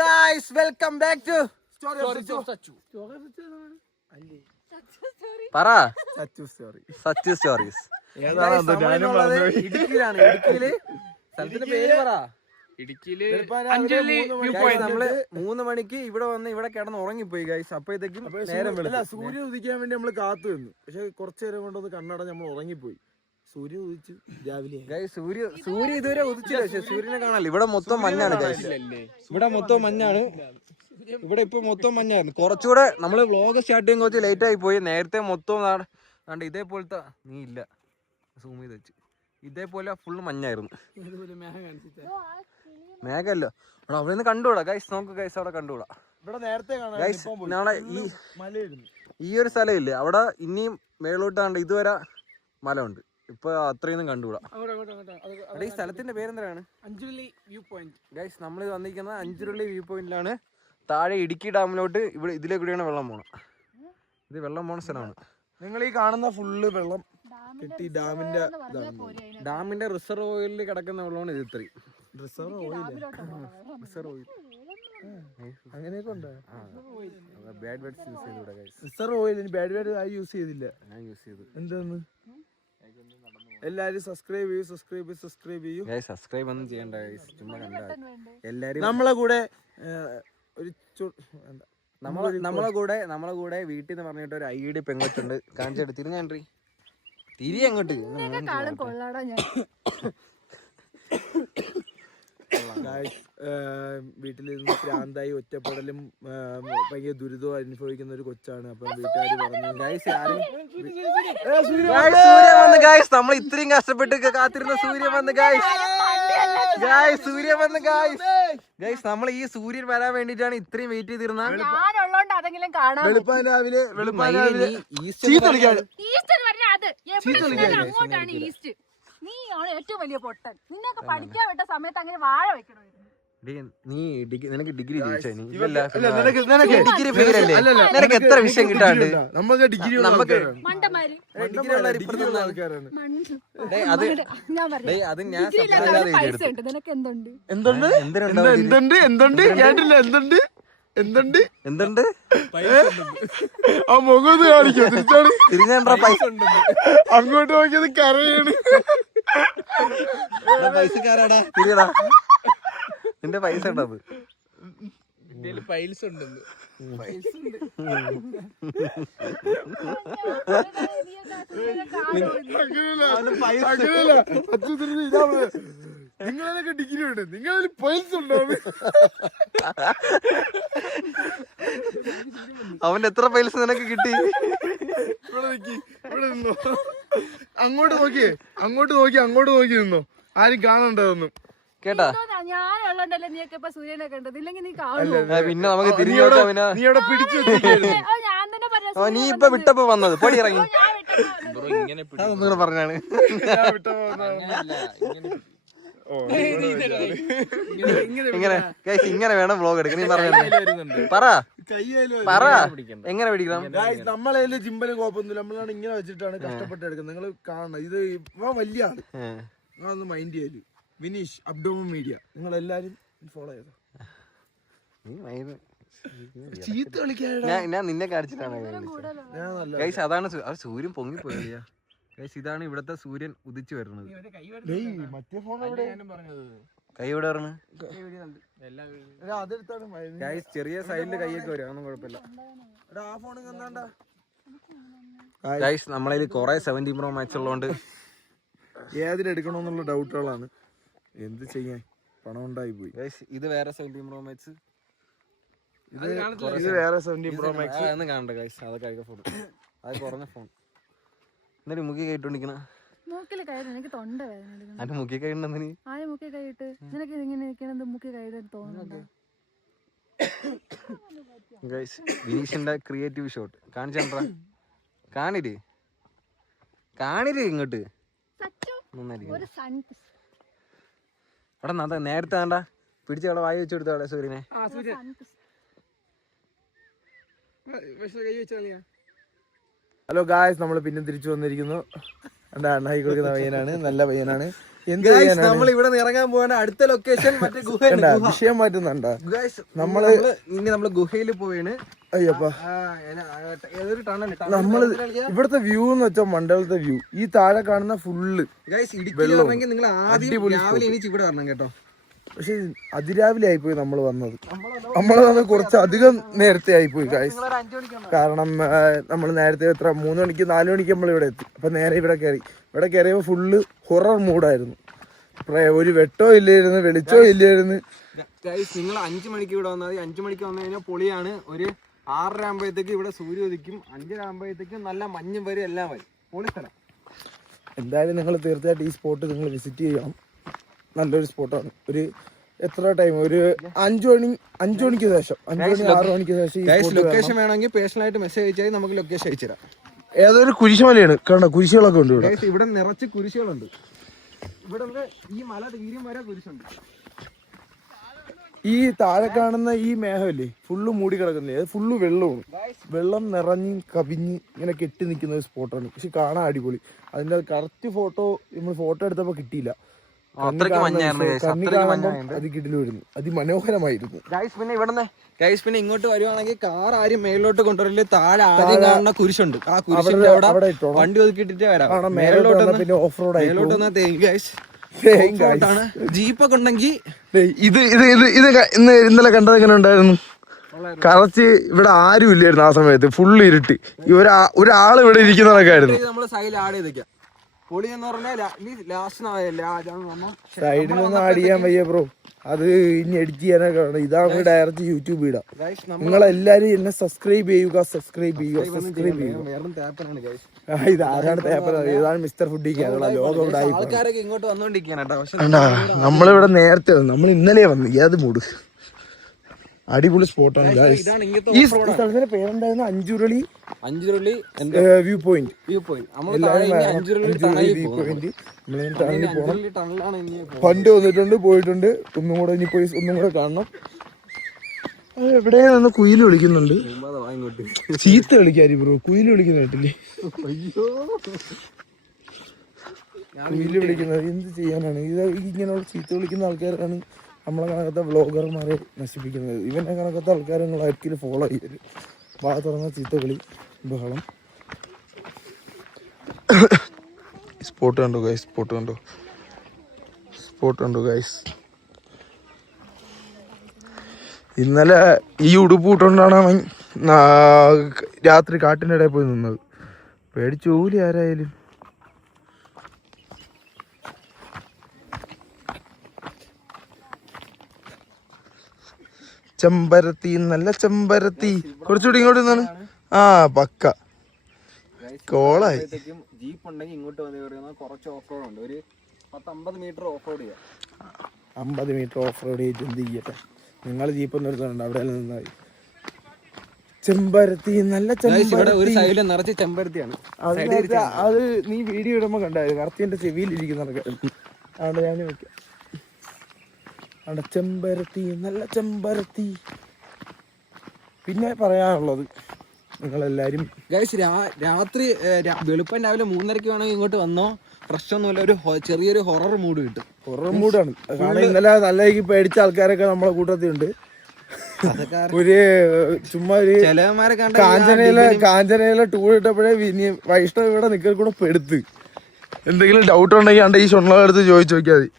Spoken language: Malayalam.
ഗായ്സ് വെൽക്കം ബാക്ക് ടു പറ സച്ചു സ്റ്റോറീസ്. ഇടുക്കിയിലാണ്. ഇടുക്കിയില് സ്ഥലത്തിന്റെ പേര് പറ. നമ്മള് 3 മണിക്ക് ഇവിടെ വന്ന് ഇവിടെ കിടന്ന് ഉറങ്ങിപ്പോയി ഗൈസ്. അപ്പോഴത്തേക്കും സൂര്യൻ ഉദിക്കാൻ വേണ്ടി നമ്മള് കാത്തു നിന്നു. പക്ഷെ കുറച്ചു നേരം കൊണ്ടൊന്ന് കണ്ണട നമ്മൾ ഉറങ്ങിപ്പോയി. സൂര്യൻ ഉദിച്ചു രാവിലെ. സൂര്യ ഇതുവരെ ഉദിച്ചില്ല. പക്ഷെ സൂര്യനെ കാണാനില്ല. ഇവിടെ മൊത്തം മഞ്ഞാണ് ഗൈസ്. ഇവിടെ മൊത്തം മഞ്ഞാണ്. ഇവിടെ ഇപ്പൊ മൊത്തം മഞ്ഞായിരുന്നു. കുറച്ചുകൂടെ നമ്മള് വ്ലോഗ് സ്റ്റാർട്ട് ചെയ്യാൻ കുറച്ച് ലേറ്റ് ആയി പോയി. നേരത്തെ മൊത്തം കണ്ട് ഇതേപോലത്തെ നീ ഇല്ല സൂം ചെയ്ത് വെച്ച് ഇതേപോലെ ഫുള്ള് മഞ്ഞായിരുന്നു. മേഘല്ലോ അവിടെ നിന്ന് കണ്ടുകൂടാ ഗൈസ്. നമുക്ക് ഗൈസ് അവിടെ കണ്ടുകൂടാ. ഇവിടെ നേരത്തെ ഗൈസ് നാളെ ഈ ഒരു സ്ഥലം ഇല്ലേ അവിടെ ഇനിയും മേളോട്ടാണ്ട് ഇതുവരെ മല ഉണ്ട്. ഇപ്പൊ അത്രയൊന്നും കണ്ടുകൂടാ. ഈ സ്ഥലത്തിന്റെ പേരെന്താണ്? Anchuruli view point. ഗൈസ് നമ്മൾ വന്നിരിക്കുന്നത് അഞ്ചുരുളി വ്യൂ പോയിന്റിലാണ്. താഴെ ഇടുക്കി ഡാമിലോട്ട് ഇവിടെ ഇതിലെ കൂടിയാണ് വെള്ളം പോണം. ഇത് വെള്ളം പോണ സ്ഥലമാണ്. നിങ്ങൾ ഈ കാണുന്ന ഫുള്ള് വെള്ളം കെട്ടി ഡാമിന്റെ റിസർവ് ഓയിലിൽ കിടക്കുന്ന വെള്ളമാണ് ഇത്. ഇത്രയും റിസർവ് ഓയിൽ അങ്ങനെയൊക്കെ ഉണ്ടോ? ബാഡ് വേർഡ്സ് യൂസ് ചെയ്തൂടെ guys? Reserve oil bad word use ചെയ്തില്ല. ഞാൻ യൂസ് ചെയ്തു. എന്താന്ന് എല്ലാരും സബ്സ്ക്രൈബ് ചെയ്യൂ. ഗൈസ് സബ്സ്ക്രൈബ് ഒന്നും ചെയ്യണ്ട ഗൈസ്. ചുമ്മാ കണ്ടാ എല്ലാരും നമ്മളെ കൂടെ ഒരു നമ്മളെ കൂടെ വീട്ടിൽ നിന്ന് പറഞ്ഞിട്ട് ഒരു ഐഡി പെങ്ങച്ചുണ്ട്. കാണിച്ചെടു തിരിഞ്ഞാണ്ടി തിരി അങ്ങോട്ട്. വീട്ടിലിരുന്ന് പ്രാന്തായി ഒറ്റപ്പെടലും ഭയങ്കര ദുരിതവും അനുഭവിക്കുന്ന ഒരു കൊച്ചാണ്. അപ്പൊ വീട്ടുകാർ പറഞ്ഞു ഗൈസ് നമ്മൾ ഇത്രയും കഷ്ടപ്പെട്ട് കാത്തിരുന്ന സൂര്യൻ വന്ന് ഗൈസ് നമ്മൾ ഈ സൂര്യൻ വരാൻ വേണ്ടിട്ടാണ് ഇത്രയും വെയിറ്റ് ചെയ്തിരുന്നത്. വെളുപ്പാൻ രാവിലെ ഏറ്റവും വലിയ പൊട്ടൻ. നിന്നൊക്കെ പഠിക്കാൻ വിട്ട സമയത്ത് അങ്ങനെ വാഴ വെക്കണമായിരുന്നു. നീ നിനക്ക് ഡിഗ്രി ഡിഗ്രി ഫെയിലല്ലേ? നിനക്ക് എത്ര വിഷയം കിട്ടാണ്ട്? നമുക്ക് ഡിഗ്രി മണ്ടന്മാര് അത് ഞാൻ പൈസ ഉണ്ട്. നിനക്ക് എന്തുണ്ട്? എന്തുണ്ട് കേട്ടില്ല. എന്തുണ്ട് ആ മുഖത്ത് കാണിക്കോ? തിരിച്ചാണ് പൈസ അങ്ങോട്ട് നോക്കിയത് കരയാണ്. പൈസക്കാരാടാ തിരിയടാ. നിന്റെ പൈസ ഉണ്ടത്. പൈസ ഉണ്ടെന്ന് നിങ്ങളൊക്കെ ഡിഗ്രി ഉണ്ട്. നിങ്ങളതിൽ പൈസ ഉണ്ടോ? അവന്റെ എത്ര പൈസ നിനക്ക് കിട്ടി? ഇവിടെ നിന്നോ. അങ്ങോട്ട് നോക്കി നിന്നോ. ആരും കാണണ്ടതൊന്നും കേട്ടാ. ഞാനുള്ളതല്ലേ നീയൊക്കെ ഇപ്പൊ സൂര്യനെ കണ്ടത്. ഇല്ലെങ്കിൽ നീ കാണുമോ? പിന്നെ നമുക്ക് തിരിഞ്ഞു നീ അവിടെ പിടിച്ചു ഞാൻ തന്നെ പറഞ്ഞു. നീ ഇപ്പൊ വിട്ടപ്പോ വന്നത് പൊടി ഇറങ്ങി പറഞ്ഞാണ്. ഇങ്ങനെ വേണം വ്ലോഗ് എടുക്കാൻ. നീ പറ എങ്ങനെ പിടിക്കണം? നമ്മളതില് ജിമ്പലും കുഴപ്പമൊന്നുമില്ല. നമ്മളാണ് ഇങ്ങനെ വെച്ചിട്ടാണ് കഷ്ടപ്പെട്ട് എടുക്കുന്നത്. നിങ്ങൾ കാണണം. ഇത് വലിയ ആള്. നിങ്ങളൊന്ന് മൈൻഡ് ചെയ്യല്. വിനീഷ് അബ്ഡോമൻ മീഡിയ നിങ്ങൾ എല്ലാരും ഫോളോ ചെയ്തോ. ചീത്ത കളിക്കാൻ ഞാൻ നിന്നെ കാണിച്ചിട്ടാണ് ഗൈസ്. അതാണ് സൂര്യൻ പൊങ്ങിപ്പോയ ഗൈസ്. ഇതാണ് ഇവിടത്തെ സൂര്യൻ ഉദിച്ചു വരുന്നത്. മറ്റേ ഫോൺ കൈ എവിടെ പറഞ്ഞു ഗൈസ്? ചെറിയ സൈഡില് കൈയൊക്കെ വരും. അതൊന്നും കുഴപ്പമില്ല ഗൈസ്. നമ്മളതിൽ കുറെ 17 Pro Max ഉള്ളതുകൊണ്ട് ഏതിലെടുക്കണമെന്നുള്ള ഡൗട്ടുകളാണ്. എന്ത് ചെയ്യാൻ, പണം ഉണ്ടായി പോയി. ഇത് വേറെ 17 Pro Max, ഇത് വേറെ 17 Pro Max. അതൊന്നും കാണണ്ട ഗൈസ്. അതൊക്കെ അയക്ക ഫോൺ, അത് കുറഞ്ഞ ഫോൺ. എന്നിട്ട് മുക്കി കയറ്റോണ്ടിരിക്കണ മൂക്കില് കയറി. എനിക്ക് തൊണ്ട വേദന. അതിന്റെ മുക്കി കയറ്റണ്ടെന്ന് ആദ്യം മുക്കി കൈയിട്ട് നിനക്ക് ഇങ്ങനെ ഇരിക്കണത് മുക്കി കൈയിട്ട് തോന്നുന്നുണ്ടോ? ഗൈസ് വിനീഷിന്റെ ക്രിയേറ്റീവ് ഷോട്ട് കാണിച്ചാ. കാണിര് ഇങ്ങോട്ട് അവിടെ നന്നാ. നേരത്തെ വേണ്ട പിടിച്ച് അവിടെ വായി വെച്ചു കൊടുത്താടെ സൂര്യനെ. ഹലോ ഗായ്സ്, നമ്മൾ പിന്നെ തിരിച്ചു വന്നിരിക്കുന്നു. എന്താ അണ്ണായി കൊടുക്കുന്ന പയ്യനാണ്, നല്ല പയ്യനാണ്. എന്ത് നമ്മൾ ഇവിടെ ഇറങ്ങാൻ പോവാണ്. അടുത്ത ലൊക്കേഷൻ മറ്റേ വിഷയം മാറ്റുന്നുണ്ടോ? നമ്മള് ഗുഹയിൽ പോയാണ്. അയ്യപ്പ, നമ്മള് ഇവിടുത്തെ വ്യൂ എന്ന് വെച്ചാൽ മണ്ഡലത്തെ വ്യൂ. ഈ താഴെ കാണുന്ന ഫുള്ള് നിങ്ങൾ ആദ്യം രാവിലെ എണീച്ച് ഇവിടെ വരണം കേട്ടോ. പക്ഷെ അതിരാവിലെ ആയിപ്പോയി നമ്മൾ വന്നത് കുറച്ച് അധികം നേരത്തെ ആയിപ്പോയി ഗായ്സ്. കാരണം നമ്മൾ നേരത്തെ എത്ര 3 മണിക്ക് 4 മണിക്ക് നമ്മൾ ഇവിടെ എത്തി. അപ്പൊ നേരെ ഇവിടെ കയറിയപ്പോൾ ഫുള്ള് ഹൊറർ മൂഡായിരുന്നു. ഒരു വെട്ടോ ഇല്ലായിരുന്നു, വെളിച്ചോ ഇല്ലായിരുന്നു. നിങ്ങൾ 5 മണിക്ക് ഇവിടെ വന്നാൽ 5 മണിക്ക് വന്നു കഴിഞ്ഞാൽ പൊളിയാണ്. ഒരു 6:30 ആകുമ്പോഴത്തേക്ക് ഇവിടെ സൂര്യോദിക്കും. 5:30 ആകുമ്പോഴത്തേക്കും നല്ല മഞ്ഞും വരും, എല്ലാം വരും. പൊളി സ്ഥലം. എന്തായാലും നിങ്ങൾ തീർച്ചയായിട്ടും ഈ സ്പോട്ട് നിങ്ങൾ വിസിറ്റ് ചെയ്യണം. നല്ലൊരു സ്പോട്ടാണ്. ഒരു എത്ര ടൈം, ഒരു 5 മണിക്ക് ശേഷം 5 മണി 6 മണിക്ക് ശേഷം ലൊക്കേഷൻ വേണമെങ്കിൽ പേഴ്സണലായിട്ട് മെസ്സേജ് അയച്ചാൽ നമുക്ക് ലൊക്കേഷൻ അയച്ചുതരാം. ഏതൊരു കുരിശുമലയാണ്, കണ്ടോ കുരിശുകളൊക്കെ ഉണ്ട് ഇവിടെ. ഇവിടെ നിറച്ച് കുരിശുകളുണ്ട്. ഇവിടെ ഈ മല തീരും വരെ കുരിശുണ്ട്. ഈ താഴെ കാണുന്ന ഈ മേഘമില്ലേ, ഫുള്ള് മൂടി കിടക്കുന്നില്ലേ, അത് ഫുള്ള് വെള്ളമാണ്. വെള്ളം നിറഞ്ഞ് കവിഞ്ഞ് ഇങ്ങനെ കെട്ടി നിൽക്കുന്ന ഒരു സ്പോട്ടാണ്. പക്ഷെ കാണാൻ അടിപൊളി. അതിന്റെ കറക്റ്റ് നമ്മൾ ഫോട്ടോ എടുത്തപ്പോൾ കിട്ടിയില്ല. അത് കിട്ടില്ല വരുന്നു, അതിമനോഹരമായിരുന്നു. പിന്നെ ഇങ്ങോട്ട് വരുവാണെങ്കിൽ കാർ ആരും മേലോട്ട് കൊണ്ടുവരില്ല. താഴെ ആദ്യം കാണുന്ന കുരിശുണ്ട്. ആ കുരിശിന്റെ അവിടെ വണ്ടി ഒതുക്കിട്ടിട്ട് വരാം. മേലോട്ട് ഓഫ് റോഡ് ജീപ്പൊക്കെ ഉണ്ടെങ്കിൽ ഇന്നലെ കണ്ടത് എങ്ങനെ ഉണ്ടായിരുന്നു? കറച്ച് ഇവിടെ ആരും ഇല്ലായിരുന്നു ആ സമയത്ത്, ഫുള്ള് ഇരുട്ട്. ഒരാൾ ഇവിടെ ഇരിക്കുന്നതൊക്കെ ആയിരുന്നു. നമ്മള് സൈഡിൽ ആഡ് ചെയ്തേക്കാം. പൊളി എന്ന് പറഞ്ഞാൽ സൈഡിലൊന്നും ആഡ് ചെയ്യാൻ വയ്യ ബ്രോ. അത് ഇനി എഡിറ്റ് ചെയ്യാനൊക്കെ വേണം. ഇതാണ് ഡയറക്റ്റ് യൂട്യൂബ് ഇടാം. നിങ്ങളെല്ലാരും എന്നെ സബ്സ്ക്രൈബ് ചെയ്യുക. ഇത് ആരാണ് തേപ്പർ? ഇതാണ് മിസ്റ്റർ ഫുഡി കേരള. ലോകം ഇങ്ങോട്ട് വന്നോണ്ടിരിക്കാനാ. നമ്മളിവിടെ നേരത്തെ നമ്മൾ ഇന്നലെ വന്നു. ഏത് മൂഡ്, അടിപൊളി സ്പോട്ടാണ്. ഈ സ്ഥലത്തിന്റെ പേരുണ്ടായിരുന്ന അഞ്ചുരുളി വ്യൂ പോയിന്റ്. പണ്ട് വന്നിട്ടുണ്ട്, പോയിട്ടുണ്ട്. ഒന്നും കൂടെ ഇനി പോയി ഒന്നും കൂടെ കാണണം. എവിടെയാ നിന്ന് കുയിൽ വിളിക്കുന്നുണ്ട്. ചീത്ത വിളിക്കാരി ബ്രോ, കുയിൽ വിളിക്കുന്ന കേട്ടില്ലേ? കുയിൽ വിളിക്കുന്നത് എന്ത് ചെയ്യാനാണ്? ഇത് ഇങ്ങനെയുള്ള ചീത്ത വിളിക്കുന്ന ആൾക്കാരാണ് നമ്മളെ കണക്കത്തെ വ്ളോഗർമാരെ നശിപ്പിക്കുന്നത്. ഇവനെ കണക്കത്തെ ആൾക്കാർ നിങ്ങൾ ആയിരിക്കും ഫോളോ ചെയ്യരുത്. വാ തുറന്ന ചീത്തകളി, ബഹളം. സ്പോട്ട് കണ്ടോ ഗൈസ്. ഇന്നലെ ഈ ഉടുപ്പ് ഇട്ടുകൊണ്ടാണ് അവൻ രാത്രി കാട്ടിൻ്റെ ഇടയിൽ പോയി നിന്നത്. പേടിച്ചു പോകൂലേ ആരായാലും. ചെമ്പരത്തി, നല്ല ചെമ്പരത്തി. കുറച്ചുകൂടി ഇങ്ങോട്ട് നിന്നാണ്. ആ പക്ക കോളായി. ജീപ്പ് ഉണ്ടെങ്കിൽ ഇങ്ങോട്ട് വന്ന് കുറച്ച് ഓഫ് റോഡ് ഉണ്ട്. ഒരു 50 മീറ്റർ ഓഫ് റോഡ് ചെയ്യാം. 50 മീറ്റർ ഓഫ് റോഡ് ചെയ്ത് എന്ത് ചെയ്യട്ടെ? നിങ്ങൾ ജീപ്പ് ഒന്നും എടുത്തോണ്ട് അവിടെ നിന്നായി. ചെമ്പരത്തി, നല്ല ചെമ്പരത്തി നിറച്ച് ചെമ്പരത്തിയാണ്. അത് നീ വീഡിയോ ഇടുമ്പോ കണ്ടായിരുന്നു. കറക്റ്റ് എന്റെ ചെവിയിലിരിക്കുന്നതൊക്കെ. അവിടെ ഞാൻ വെക്കാം. അവിടെ ചെമ്പരത്തി, നല്ല ചെമ്പരത്തി. പിന്നെ പറയാനുള്ളത്, നിങ്ങളെല്ലാരും രാത്രി വെളുപ്പം രാവിലെ 3:30 വേണമെങ്കിൽ ഇങ്ങോട്ട് വന്നോ. പ്രശ്നമൊന്നുമില്ല. ഒരു ചെറിയൊരു ഹൊറർ മൂഡ് കിട്ടും. ഹൊറർ മൂഡാണ്. കാരണം ഇന്നലെ നല്ല പേടിച്ച ആൾക്കാരൊക്കെ നമ്മളെ കൂട്ടത്തിലുണ്ട്. ഒരു ചുമ്മാ ഒരു കാഞ്ചനയിലെ ടൂർ ഇട്ടപ്പോഴേ വൈഷ്ണവ് ഇവിടെ നിൽക്കൽ കൂടെ പെടുത്ത്. എന്തെങ്കിലും ഡൗട്ട് ഉണ്ടെങ്കിൽ ഈ ഷൊണ്ണ എടുത്ത് ചോദിച്ചു നോക്കിയാൽ മതി.